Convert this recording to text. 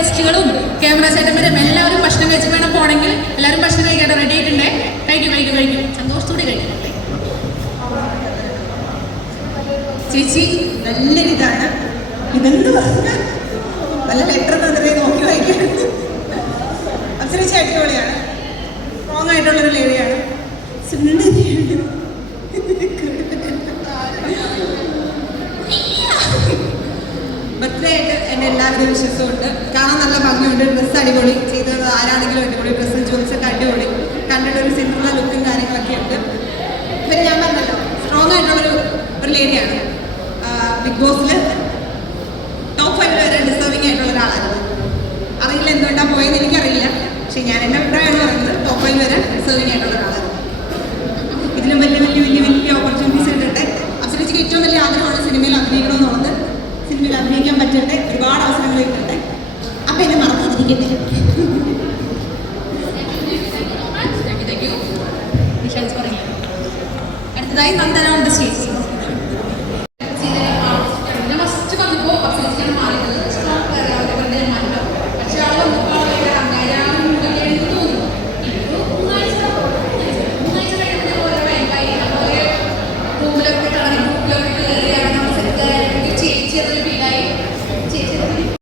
ഗസ്റ്റുകളും camera ചേട്ടന്മാരും എല്ലാവരും ഭക്ഷണം കഴിച്ച് വേണം പോണെങ്കിൽ എല്ലാവരും ഭക്ഷണം കഴിക്കാതെ റെഡി ആയിട്ടുണ്ട്. കഴിക്കും സന്തോഷത്തോടെ കഴിക്കും. ചേച്ചി നല്ലൊരിതാണ്. ഇതെന്ത് പറഞ്ഞാൽ നല്ല ലെറ്റർ തന്നെ നോക്കി വായിക്കാൻ. അപ്സരേച്ചി അടിപൊളിയാണ്. സ്ട്രോങ് ആയിട്ടുള്ളൊരു ലേഡിയാണ്. ബർത്ത്ഡേ ആയിട്ട് എൻ്റെ എല്ലാവരും വിശ്വാസമുണ്ട്. കാണാൻ നല്ല ഭംഗിയുണ്ട്. ഡ്രസ്സ് അടിപൊളി. ചെയ്തത് ആരാണെങ്കിലും അടിപൊളി. ഡ്രസ്സ് ചോദിച്ചൊക്കെ അടിപൊളി. കണ്ടിട്ടൊരു സിനിമ ലുക്കും കാര്യങ്ങളൊക്കെ ഉണ്ട്. പിന്നെ ഞാൻ പറഞ്ഞല്ലോ സ്ട്രോങ് ആയിട്ടുള്ളൊരു ലേഡിയാണ്. ബിഗ് ബോസിൽ ടോപ്പ് 5 വരെ ഡിസേർവിംഗ് ആയിട്ടുള്ള ഒരാളായിരുന്നു. അറിയില്ല എന്തുകൊണ്ടാണ് പോയെന്ന് എനിക്കറിയില്ല. പക്ഷേ ഞാൻ എൻ്റെ അഭിപ്രായമാണ് പറയുന്നത് ടോപ്പ് 5 വരെ ഡിസേർവിംഗ് ആയിട്ടുള്ള ഒരാളായിരുന്നു. ഇതിലും വലിയ ഓപ്പർച്യൂണിറ്റീസ് കിട്ടട്ടെ. അപ്സരേച്ചിക്ക് ഏറ്റവും വലിയ ആഗ്രഹമാണ് സിനിമയിൽ അഭിനയിക്കണമെന്നുള്ളത്. സിനിമയിൽ അഭിനയിക്കാൻ പറ്റട്ടെ. ഒരുപാട് അവസരങ്ങൾ കിട്ടട്ടെ. അപ്പം എന്നെ മറക്കാതിരിക്കട്ടെ. അടുത്തതായി നന്ദന ഉണ്ട് സ്റ്റേജ്.